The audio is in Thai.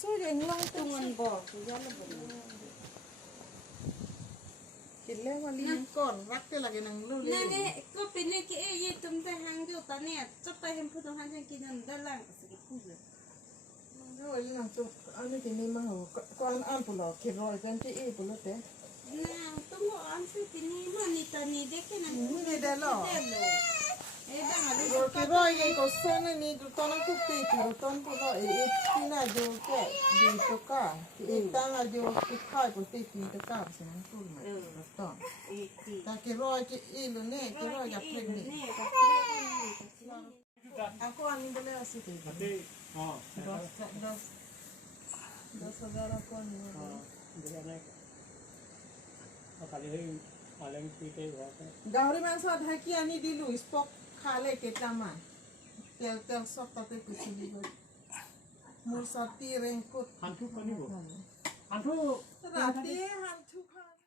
สู้อย่างลง ตรงมันบอกคือย่าระบบ กินแล้ววันนี้ก่อนรักแต่ละกันนังรู้เลย นั่นนี่ก็เป็นนี่แค่ยี่ตุ้มแต่หางอยู่ตอนนี้จะไปเห็นผู้ต้องหาจะกินนั่นด้านล่างสกิปพูดเลย ถ้าวันนี้นังจุกอันนี้กินนี่มาหัวก่อนอ่านปุหลอกเขียนรอยกันที่ปุหลอกเด้ น่าต้องบอกอันสุดนี้มันนี่ตอนนี้เด็กแค่นั้น ไม่ได้ได้หรอก เอ้ดังอะไร รถที่รอยยังก็ส่วนนี้ตอนนั้นทุกปีที่เราต้นปุหลอกที่น่าจะแก่ดีตัวก้าที่ตั้งอายุที่ค่ายปุติปีตัวก้าใช่ไหมพูดไหมรถต้นแต่เขียนรอยที่อีลุเนี่ยเขียนรอยจากเพลงนี้เอาก่อนนี่ไปเลยสิที Nanti, oh, dos saudara con dia naik. Kali ini paling kita berapa? Gauri mansot haki ani dilu spok khale ke tama tel sok tate kusili go mursati rengkut Hantu kan ibu? Hantu. rati hantu kan